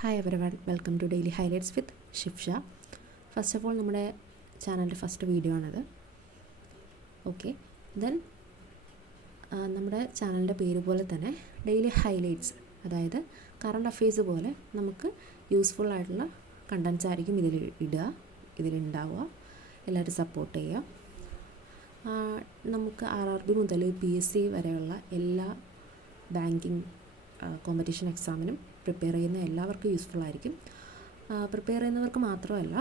Hi everyone, welcome to daily highlights with Shifsha. First of all നമ്മുടെ ചാനലിൻ്റെ first video ആണിത്. Okay, then നമ്മുടെ ചാനലിൻ്റെ പേര് പോലെ തന്നെ ഡെയിലി ഹൈലൈറ്റ്സ്, അതായത് കറണ്ട് അഫെയർസ് പോലെ നമുക്ക് യൂസ്ഫുൾ ആയിട്ടുള്ള കണ്ടൻസ് ആയിരിക്കും ഇതിലുണ്ടാവുക. എല്ലാവരും സപ്പോർട്ട് ചെയ്യുക. നമുക്ക് RRB മുതൽ PSC വരെയുള്ള എല്ലാ ബാങ്കിങ് കോമ്പറ്റീഷൻ എക്സാമിനും പ്രിപ്പയർ ചെയ്യുന്ന എല്ലാവർക്കും യൂസ്ഫുൾ ആയിരിക്കും. പ്രിപ്പയർ ചെയ്യുന്നവർക്ക് മാത്രമല്ല,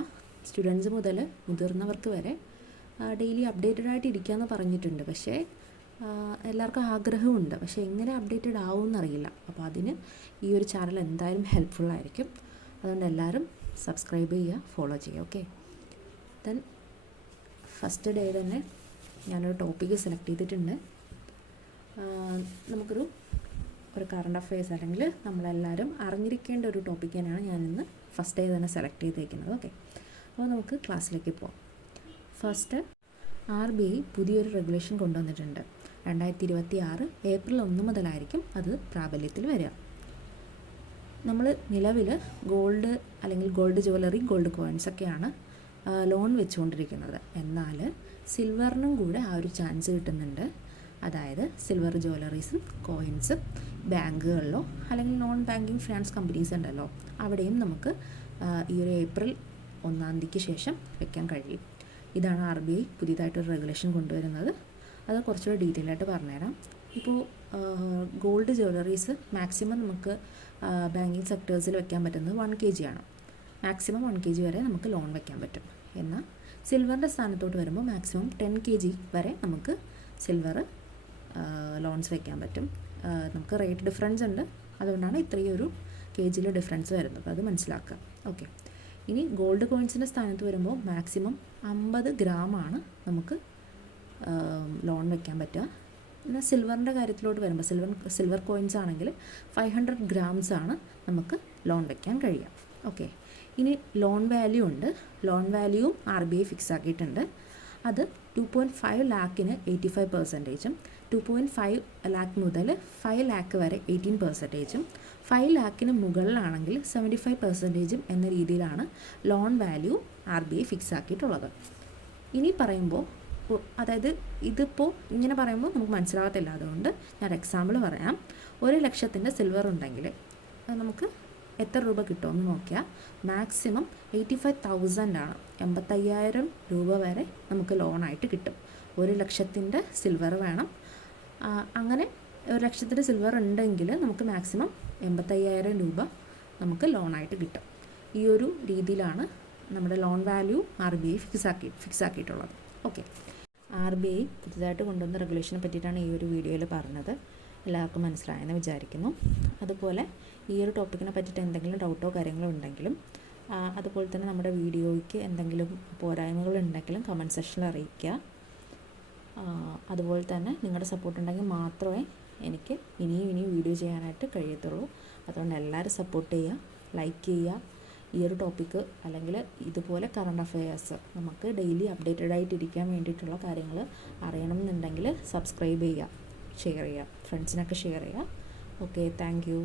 സ്റ്റുഡൻസ് മുതൽ മുതിർന്നവർക്ക് വരെ ഡെയിലി അപ്ഡേറ്റഡ് ആയിട്ട് ഇരിക്കാമെന്ന് പറഞ്ഞിട്ടുണ്ട്. പക്ഷേ എല്ലാവർക്കും ആഗ്രഹമുണ്ട്, പക്ഷേ എങ്ങനെ അപ്ഡേറ്റഡ് ആവുമെന്നറിയില്ല. അപ്പോൾ അതിന് ഈ ഒരു ചാനൽ എന്തായാലും ഹെൽപ്ഫുൾ ആയിരിക്കും. അതുകൊണ്ട് എല്ലാവരും സബ്സ്ക്രൈബ് ചെയ്യുക, ഫോളോ ചെയ്യുക. ഓക്കെ, ദെൻ ഫസ്റ്റ് ഡേ തന്നെ ഞാനൊരു ടോപ്പിക്ക് സെലക്ട് ചെയ്തിട്ടുണ്ട്. നമുക്കൊരു കറണ്ട് അഫെയർസ് അല്ലെങ്കിൽ നമ്മളെല്ലാവരും അറിഞ്ഞിരിക്കേണ്ട ഒരു ടോപ്പിക്ക് തന്നെയാണ് ഞാനിന്ന് ഫസ്റ്റ് ഡേ തന്നെ സെലക്ട് ചെയ്തേക്കുന്നത്. ഓക്കെ, അപ്പോൾ നമുക്ക് ക്ലാസ്സിലേക്ക് പോകാം. ഫസ്റ്റ്, RBI പുതിയൊരു റെഗുലേഷൻ കൊണ്ടുവന്നിട്ടുണ്ട്. 2026 ഏപ്രിൽ 1 മുതലായിരിക്കും അത് പ്രാബല്യത്തിൽ വരിക. നമ്മൾ നിലവിൽ ഗോൾഡ് അല്ലെങ്കിൽ ഗോൾഡ് ജ്വല്ലറി, ഗോൾഡ് കോയിൻസൊക്കെയാണ് ലോൺ വെച്ചുകൊണ്ടിരിക്കുന്നത്. എന്നാൽ സിൽവറിനും കൂടെ ആ ഒരു ചാൻസ് കിട്ടുന്നുണ്ട്. അതായത് സിൽവർ ജ്വല്ലറീസും കോയിൻസും ബാങ്കുകളിലോ അല്ലെങ്കിൽ നോൺ ബാങ്കിങ് ഫിനാൻസ് കമ്പനീസ് ഉണ്ടല്ലോ, അവിടെയും നമുക്ക് ഈ ഒരു ഏപ്രിൽ 1 ശേഷം വെക്കാൻ കഴിയും. ഇതാണ് RBI പുതിയതായിട്ടൊരു റെഗുലേഷൻ കൊണ്ടുവരുന്നത്. അത് കുറച്ചുകൂടി ഡീറ്റെയിൽ ആയിട്ട് പറഞ്ഞുതരാം. ഇപ്പോൾ ഗോൾഡ് ജ്വല്ലറീസ് മാക്സിമം നമുക്ക് ബാങ്കിങ് സെക്ടേഴ്സിൽ വെക്കാൻ പറ്റുന്നത് 1 kg ആണ്. മാക്സിമം 1 kg വരെ നമുക്ക് ലോൺ വെക്കാൻ പറ്റും. എന്നാൽ സിൽവറിൻ്റെ സ്ഥാനത്തോട്ട് വരുമ്പോൾ മാക്സിമം 10 kg വരെ നമുക്ക് സിൽവർ ലോൺസ് വയ്ക്കാൻ പറ്റും. നമുക്ക് റേറ്റ് ഡിഫറൻസ് ഉണ്ട്, അതുകൊണ്ടാണ് ഇത്രയും ഒരു KG ഡിഫറൻസ് വരുന്നത്. അപ്പോൾ അത് മനസ്സിലാക്കുക. ഓക്കെ, ഇനി ഗോൾഡ് കോയിൻസിൻ്റെ സ്ഥാനത്ത് വരുമ്പോൾ മാക്സിമം 50 ഗ്രാമാണ് നമുക്ക് ലോൺ വയ്ക്കാൻ പറ്റുക. എന്നാൽ സിൽവറിൻ്റെ കാര്യത്തിലോട്ട് വരുമ്പോൾ സിൽവർ കോയിൻസ് ആണെങ്കിൽ 500 grams ആണ് നമുക്ക് ലോൺ വയ്ക്കാൻ കഴിയുക. ഓക്കെ, ഇനി ലോൺ വാല്യൂ ഉണ്ട്. ലോൺ വാല്യൂവും RBI ഫിക്സ് ആക്കിയിട്ടുണ്ട്. അത് 2.5 lakhന് 85%, 2.5 lakh മുതൽ 5 lakh വരെ 18%, 5 lakhന് മുകളിലാണെങ്കിൽ 75% എന്ന രീതിയിലാണ് ലോൺ വാല്യൂ RBI ഫിക്സ് ആക്കിയിട്ടുള്ളത്. ഇനി പറയുമ്പോൾ, അതായത് ഇതിപ്പോൾ ഇങ്ങനെ പറയുമ്പോൾ നമുക്ക് മനസ്സിലാകത്തില്ല, അതുകൊണ്ട് ഞാൻ എക്സാമ്പിൾ പറയാം. 1 ലക്ഷത്തിൻ്റെ സിൽവർ ഉണ്ടെങ്കിൽ നമുക്ക് എത്ര രൂപ കിട്ടുമെന്ന് നോക്കിയാൽ മാക്സിമം 85,000 ആണ്. 85,000 രൂപ വരെ നമുക്ക് ലോണായിട്ട് കിട്ടും. 1 ലക്ഷത്തിൻ്റെ സിൽവർ വേണം. അങ്ങനെ 1 ലക്ഷത്തിൻ്റെ സിൽവർ ഉണ്ടെങ്കിൽ നമുക്ക് മാക്സിമം 85,000 രൂപ നമുക്ക് ലോണായിട്ട് കിട്ടും. ഈ ഒരു രീതിയിലാണ് നമ്മുടെ ലോൺ വാല്യൂ RBI ഫിക്സ് ആക്കിയിട്ടുള്ളത്. ഓക്കെ, RBI പുതുതായിട്ട് കൊണ്ടുവന്ന റെഗുലേഷനെ പറ്റിയിട്ടാണ് ഈ ഒരു വീഡിയോയിൽ പറഞ്ഞത്. എല്ലാവർക്കും മനസ്സിലായെന്ന് വിചാരിക്കുന്നു. അതുപോലെ ഈ ഒരു ടോപ്പിക്കിനെ പറ്റിയിട്ട് എന്തെങ്കിലും ഡൗട്ടോ കാര്യങ്ങളോ ഉണ്ടെങ്കിലും, അതുപോലെ തന്നെ നമ്മുടെ വീഡിയോയ്ക്ക് എന്തെങ്കിലും പോരായ്മകൾ ഉണ്ടെങ്കിലും കമൻറ്റ് സെക്ഷനിൽ അറിയിക്കുക. അതുപോലെ തന്നെ നിങ്ങളുടെ സപ്പോർട്ട് ഉണ്ടെങ്കിൽ മാത്രമേ എനിക്ക് ഇനിയും വീഡിയോ ചെയ്യാനായിട്ട് കഴിയത്തുള്ളൂ. അതുകൊണ്ട് എല്ലാവരും സപ്പോർട്ട് ചെയ്യുക, ലൈക്ക് ചെയ്യുക. ഈ ഒരു ടോപ്പിക്ക് അല്ലെങ്കിൽ ഇതുപോലെ കറണ്ട് അഫെയർസ് നമുക്ക് ഡെയിലി അപ്ഡേറ്റഡ് ആയിട്ടിരിക്കാൻ വേണ്ടിയിട്ടുള്ള കാര്യങ്ങൾ അറിയണമെന്നുണ്ടെങ്കിൽ സബ്സ്ക്രൈബ് ചെയ്യുക, ഷെയർ ചെയ്യുക, ഫ്രണ്ട്സിനൊക്കെ ഷെയർ ചെയ്യുക. Okay, thank you.